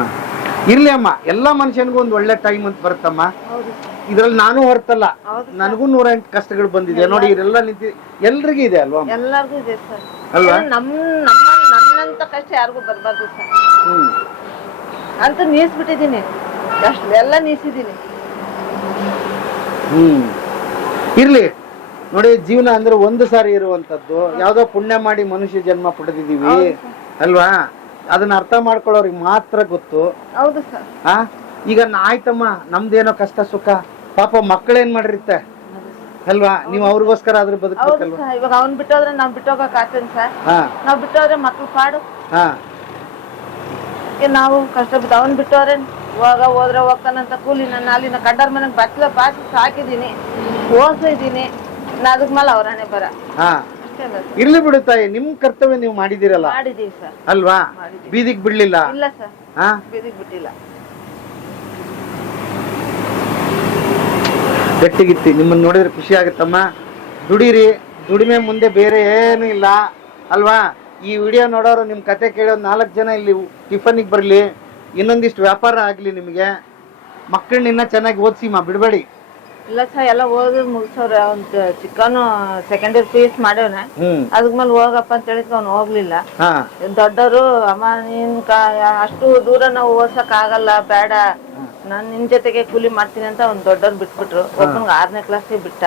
ಇರ್ಲಿ ಅಮ್ಮ ಎಲ್ಲಾ ಮನುಷ್ಯನಿಗೂ ಒಂದ್ ಒಳ್ಳೆ ಟೈಮ್ ಅಂತ ಬರುತ್ತಮ್ಮ. ಹೌದು ಇದ್ರಲ್ಲಿ ನಾನು ಹೊರತಲ್ಲ. ನನಗೂ ನೂರ ಎಂಟು ಕಷ್ಟಗಳು ಬಂದಿದೆ. ನೋಡಿ ಇರೆಲ್ಲ ನಿಂತಿ ಎಲ್ರಿಗೂ ಇದೆ ಅಲ್ವಾ? ಎಲ್ಲರಿಗೂ ಇದೆ ಸರ್. ಅಲ್ವಾ? ನಮ್ ನಮ್ಮ ನನ್ನಂತ ಕಷ್ಟ ಯಾರಿಗೂ ಬರ್ಬಾರ್ದು ಸರ್. ಹ್ಮ್. ಅಂತ ನೀಸ್ಬಿಟ್ಟಿದ್ದೀನಿ. ಅಷ್ಟು ಎಲ್ಲ ಹ್ಮ್. ಇರ್ಲಿ. ನೋಡಿ ಜೀವನ ಅಂದ್ರೆ ಒಂದು ಸಾರಿ ಇರುವಂತದ್ದು ಯಾವ್ದೋ ಪುಣ್ಯ ಮಾಡಿ ಮನುಷ್ಯ ಜನ್ಮ ಪಡೆದಿದೀವಿ ಅಲ್ವಾ? ಅದನ್ನ ಅರ್ಥ ಮಾಡ್ಕೊಳ್ಳೋರಿಗೆ ಮಾತ್ರ ಗೊತ್ತು. ಹೌದು ಸರ್. ಆ? ಈಗ ನಾ- ಆಯ್ತಮ್ಮ ನಮ್ದೇನೋ ಕಷ್ಟ ಸುಖ? ಪಾಪ ಮಕ್ಕಳೇನ್ ಮಾಡಿರುತ್ತೆ? ಅಲ್ವಾ? ನೀವು ಅವ್ರಿಗೋಸ್ಕರ ಆದ್ರೂ ಬದುಕಲ್ವಾ ಇವಾಗ ಅವ್ನ್ ಬಿಟ್ಟೋದ್ರೆ ನಾವ್ ಬಿಟ್ಟೋಗಕ್ ಆಗ್ತೇನೆ ಸರ್. ಹಾ. ನಾವ್ ಬಿಟ್ಟೋದ್ರೆ ಮಕ್ಳು ಪಾಡು. ಹಾ. ಏ ನಾವು ಕಷ್ಟ ಬಿದ್ದು ಅವ್ನ್ ಬಿಟ್ಟೋದ್ರೆ ಇವಾಗ ಹೋದ್ರೆ ಹೋಗ್ತಾನಂತ ಕೂಲಿ ನನ್ನ ಅಲ್ಲಿನ ಕಡ್ಡಾರ ಮನೆಗೆ ಬಟ್ಲ ಬಾಸಿ ಸಾಕಿದೀನಿ ನಾ ಅದಕ್ ಮೇಲೆ ಅವ್ರನೇ ಬರ. ಹಾ. ಅಷ್ಟೇ ಅಲ್ಲ ಸರ್. ಇರ್ಲಿ ಬಿಡು ತಾಯಿ ನಿಮ್ ಕರ್ತವ್ಯ ನೀವು ಮಾಡಿದಿರಲ್ಲ ಮಾಡಿದೀವಿ ಸರ್. ಅಲ್ವಾ. ಬೀದಿಗ್ ಬಿಡ್ಲಿಲ್ಲ. ಇಲ್ಲ ಸರ್. ಹಾ? ಬೀದಿಗೆ ಬಿಟ್ಟಿಲ್ಲ. ಗಟ್ಟಿಗಿತ್ತಿ. ನಿಮ್ಮನ್ನ ನೋಡಿದ್ರೆ ಖುಷಿ ಆಗುತ್ತಮ್ಮ. ದುಡಿರಿ. ದುಡಿಮೆ ಮುಂದೆ ಬೇರೆ ಏನು ಇಲ್ಲ. ಅಲ್ವಾ? ಈ ವಿಡಿಯೋ ನೋಡೋರು ನಿಮ್ಮ ಕತೆ ಕೇಳೋ ನಾಲ್ಕು ಜನ ಇಲ್ಲಿ ಟಿಫನಿಗೆ ಬರಲಿ. ಇನ್ನೊಂದಿಷ್ಟು ವ್ಯಾಪಾರ ಆಗಲಿ ನಿಮಗೆ. ಮಕ್ಕಳನ್ನ ಇನ್ನ ಚೆನ್ನಾಗಿ ಓದಿಸಿಮ್ಮ. ಬಿಡಬೇಡಿ. ಇಲ್ಲ ಸರ್ ಎಲ್ಲ ಓದಿ ಮುಗಿಸೋರ ಅವ್ನ್ ಚಿಕ್ಕನು ಸೆಕೆಂಡ್ ಇಯರ್ ಪಿ ಎಸ್ ಮಾಡ್ಯವನೆ ಮೇಲೆ ಹೋಗಪ್ಪ ಅಂತ ಹೇಳಿದ್ರೆ ಅವ್ನು ಹೋಗ್ಲಿಲ್ಲ. ದೊಡ್ಡವರು ಅಮ್ಮ ನೀನ್ ಅಷ್ಟು ದೂರ ನಾವು ಓದ್ಸಕ್ ಆಗಲ್ಲ ಬೇಡ ನಾನ್ ನಿನ್ ಜೊತೆಗೆ ಕೂಲಿ ಮಾಡ್ತೀನಿ ಅಂತ ಒಂದ್ ದೊಡ್ಡವ್ರು ಬಿಟ್ಬಿಟ್ರು. ಒಬ್ಬನ್ಗ್ ಆರನೇ ಕ್ಲಾಸ್ಗೆ ಬಿಟ್ಟ.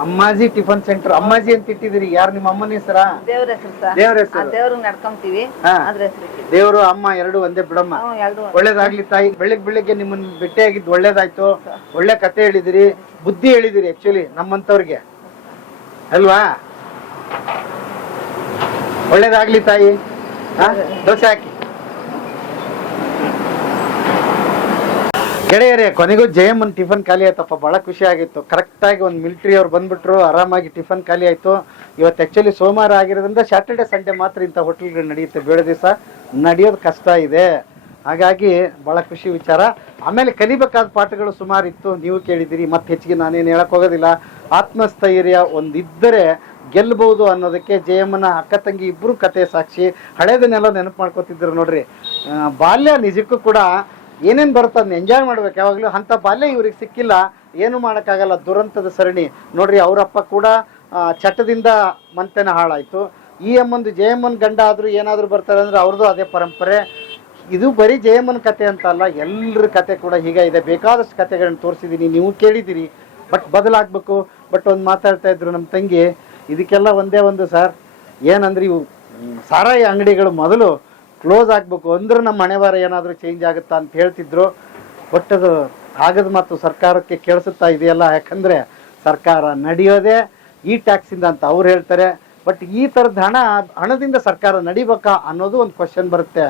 ಅಮ್ಮಾಜಿ ಟಿಫನ್ ಸೆಂಟರ್ ಅಮ್ಮಾಜಿ ಅಂತ ಇಟ್ಟಿದ್ದೀರಿ. ಯಾರು ನಿಮ್ಮ ಅಮ್ಮನ ಹೆಸರ? ದೇವ್ರ ಹೆಸರು ಸರ್. ದೇವ್ರ ಹೆಸರು. ದೇವ್ರ ನಡ್ಕೊಂತೀವಿ. ಹಾ. ಅದ್ರ ಹೆಸರು ದೇವರು ಅಮ್ಮ ಎರಡು ಒಂದೇ ಬಿಡಮ್ಮ. ಎರಡು ಒಳ್ಳೇದಾಗ್ಲಿ ತಾಯಿ. ಬೆಳಿಗ್ಗೆ ಬೆಳಿಗ್ಗೆ ನಿಮ್ಮನ್ನ ಭೇಟಿಯಾಗಿದ್ದು ಒಳ್ಳೇದಾಯ್ತು. ಒಳ್ಳೆ ಕತೆ ಹೇಳಿದಿರಿ. ಬುದ್ಧಿ ಹೇಳಿದಿರಿ ಆಕ್ಚುಲಿ ನಮ್ಮಂತವ್ರಿಗೆ. ಅಲ್ವಾ? ಒಳ್ಳೇದಾಗ್ಲಿ ತಾಯಿ. ಹಾ? ದೋಸೆ ಹಾಕಿ. ಗೆಳೆಯರೇ, ಕೊನೆಗೂ ಜಯಮನ್ ಟಿಫನ್ ಖಾಲಿ ಆಯ್ತಪ್ಪ. ಬಹಳ ಖುಷಿ ಆಗಿತ್ತು. ಕರೆಕ್ಟ್ ಆಗಿ ಒಂದು ಮಿಲಿಟರಿ ಅವ್ರು ಬಂದ್ಬಿಟ್ರು, ಆರಾಮಾಗಿ ಟಿಫನ್ ಖಾಲಿ ಆಯ್ತು. ಇವತ್ತು ಆಕ್ಚುಲಿ ಸೋಮವಾರ ಆಗಿರೋದ್ರಿಂದ ಸ್ಯಾಟರ್ಡೆ ಸಂಡೇ ಮಾತ್ರ ಇಂಥ ಹೋಟೆಲ್ಗಳು ನಡೆಯುತ್ತೆ. ಬೇಳೆ ದಿವಸ ನಡೆಯೋದು ಕಷ್ಟ ಇದೆ. ಹಾಗಾಗಿ ಭಾಳ ಖುಷಿ ವಿಚಾರ. ಆಮೇಲೆ ಕಲಿಬೇಕಾದ ಪಾಠಗಳು ಸುಮಾರು ಇತ್ತು ನೀವು ಕೇಳಿದ್ದೀರಿ, ಮತ್ತೆ ಹೆಚ್ಚಿಗೆ ನಾನೇನು ಹೇಳಕ್ ಹೋಗೋದಿಲ್ಲ. ಆತ್ಮಸ್ಥೈರ್ಯ ಒಂದಿದ್ದರೆ ಗೆಲ್ಲಬಹುದು ಅನ್ನೋದಕ್ಕೆ ಜಯಮ್ಮನ ಅಕ್ಕ ತಂಗಿ ಇಬ್ಬರು ಕತೆ ಸಾಕ್ಷಿ. ಹಳೇದನ್ನೆಲ್ಲ ನೆನಪು ಮಾಡ್ಕೋತಿದ್ರು ನೋಡ್ರಿ. ಬಾಲ್ಯ ನಿಜಕ್ಕೂ ಕೂಡ ಏನೇನು ಬರುತ್ತೆ ಅದನ್ನ ಎಂಜಾಯ್ ಮಾಡ್ಬೇಕು. ಯಾವಾಗಲೂ ಅಂಥ ಬಾಲ್ಯ ಇವ್ರಿಗೆ ಸಿಕ್ಕಿಲ್ಲ. ಏನು ಮಾಡೋಕ್ಕಾಗಲ್ಲ. ದುರಂತದ ಸರಣಿ. ನೋಡ್ರಿ, ಅವರಪ್ಪ ಕೂಡ ಚಟದಿಂದ ಮಂತೆನ ಹಾಳಾಯಿತು. ಈ ಅಮ್ಮಂದು ಜಯಮ್ಮನ್ ಗಂಡ ಆದರೂ ಏನಾದರೂ ಬರ್ತಾರೆ ಅಂದ್ರೆ ಅವ್ರದ್ದು ಅದೇ ಪರಂಪರೆ. ಇದು ಬರೀ ಜಯಮ್ಮನ ಕತೆ ಅಂತ ಅಲ್ಲ ಎಲ್ಲರ ಕತೆ ಕೂಡ ಹೀಗೆ ಇದೆ. ಬೇಕಾದಷ್ಟು ಕತೆಗಳನ್ನ ತೋರಿಸಿದ್ದೀನಿ ನೀವು ಕೇಳಿದ್ದೀರಿ. ಬಟ್ ಬದಲಾಗಬೇಕು. ಬಟ್ ಒಂದು ಮಾತಾಡ್ತಾ ಇದ್ರು ನಮ್ಮ ತಂಗಿ, ಇದಕ್ಕೆಲ್ಲ ಒಂದೇ ಒಂದು ಸರ್. ಏನಂದ್ರೆ ಇವು, ಸಾರಾಯಿ ಅಂಗಡಿಗಳು ಮೊದಲು. ಕ್ಲೋಸ್ ಆಗಬೇಕು ಅಂದ್ರೆ ನಮ್ಮ ಮನೆವಾರ ಏನಾದರೂ ಚೇಂಜ್ ಆಗುತ್ತಾ ಅಂತ ಹೇಳ್ತಿದ್ರು. ಬಟ್ ಅದು ಆಗದ ಮತ್ತು ಸರ್ಕಾರಕ್ಕೆ ಕೇಳಿಸುತ್ತಾ ಇದೆಯಲ್ಲ, ಯಾಕಂದ್ರೆ ಸರ್ಕಾರ ನಡೆಯೋದೇ ಈ ಟ್ಯಾಕ್ಸಿಂದ ಅಂತ ಅವ್ರು ಹೇಳ್ತಾರೆ. ಬಟ್ ಈ ಥರದ ಹಣ, ಹಣದಿಂದ ಸರ್ಕಾರ ನಡಿಬೇಕಾ ಅನ್ನೋದು ಒಂದು ಕ್ವಶನ್ ಬರುತ್ತೆ.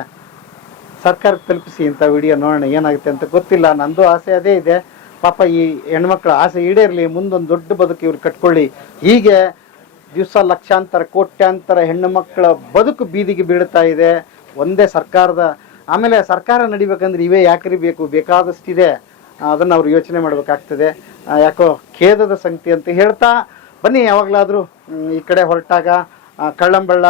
ಸರ್ಕಾರಕ್ಕೆ ತಲುಪಿಸಿ ಇಂಥ ವಿಡಿಯೋ ನೋಡೋಣ, ಏನಾಗುತ್ತೆ ಅಂತ ಗೊತ್ತಿಲ್ಲ. ನಂದು ಆಸೆ ಅದೇ ಇದೆ. ಪಾಪ ಈ ಹೆಣ್ಮಕ್ಳ ಆಸೆ ಈಡೇರಲಿ, ಮುಂದೊಂದು ದೊಡ್ಡ ಬದುಕು ಇವ್ರು ಕಟ್ಕೊಳ್ಳಿ. ಹೀಗೆ ದಿವಸ ಲಕ್ಷಾಂತರ, ಕೋಟ್ಯಾಂತರ ಹೆಣ್ಣು ಮಕ್ಕಳ ಬದುಕು ಬೀದಿಗೆ ಬೀಳ್ತಾ ಇದೆ. ಒಂದೇ ಸರ್ಕಾರದ, ಆಮೇಲೆ ಸರ್ಕಾರ ನಡಿಬೇಕಂದ್ರೆ ಇವೇ ಯಾಕ್ರಿ ಬೇಕು? ಬೇಕಾದಷ್ಟಿದೆ. ಅದನ್ನು ಅವ್ರು ಯೋಚನೆ ಮಾಡಬೇಕಾಗ್ತದೆ. ಯಾಕೋ ಖೇದದ ಸಂಗತಿ ಅಂತ ಹೇಳ್ತಾ ಬನ್ನಿ, ಯಾವಾಗಲಾದರೂ ಈ ಕಡೆ ಹೊರಟಾಗ ಕಳ್ಳಂಬಳ್ಳ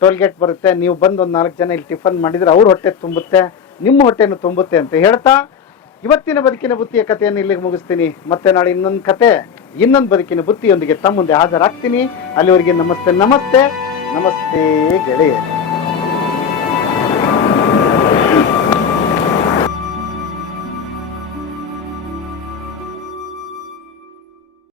ಟೋಲ್ಗೇಟ್ ಬರುತ್ತೆ. ನೀವು ಬಂದು ಒಂದು ನಾಲ್ಕು ಜನ ಇಲ್ಲಿ ಟಿಫನ್ ಮಾಡಿದರೆ ಅವ್ರ ಹೊಟ್ಟೆ ತುಂಬುತ್ತೆ, ನಿಮ್ಮ ಹೊಟ್ಟೆನೂ ತುಂಬುತ್ತೆ ಅಂತ ಹೇಳ್ತಾ ಇವತ್ತಿನ ಬದುಕಿನ ಬುತ್ತಿಯ ಕಥೆಯನ್ನು ಇಲ್ಲಿಗೆ ಮುಗಿಸ್ತೀನಿ. ಮತ್ತೆ ನಾಳೆ ಇನ್ನೊಂದು ಕತೆ, ಇನ್ನೊಂದು ಬದುಕಿನ ಬುತ್ತಿಯೊಂದಿಗೆ ತಮ್ಮ ಮುಂದೆ ಹಾಜರಾಗ್ತೀನಿ. ಅಲ್ಲಿವರೆಗೆ ನಮಸ್ತೆ ನಮಸ್ತೆ. ನಮಸ್ತೆ, ಗೆಳೆಯರು.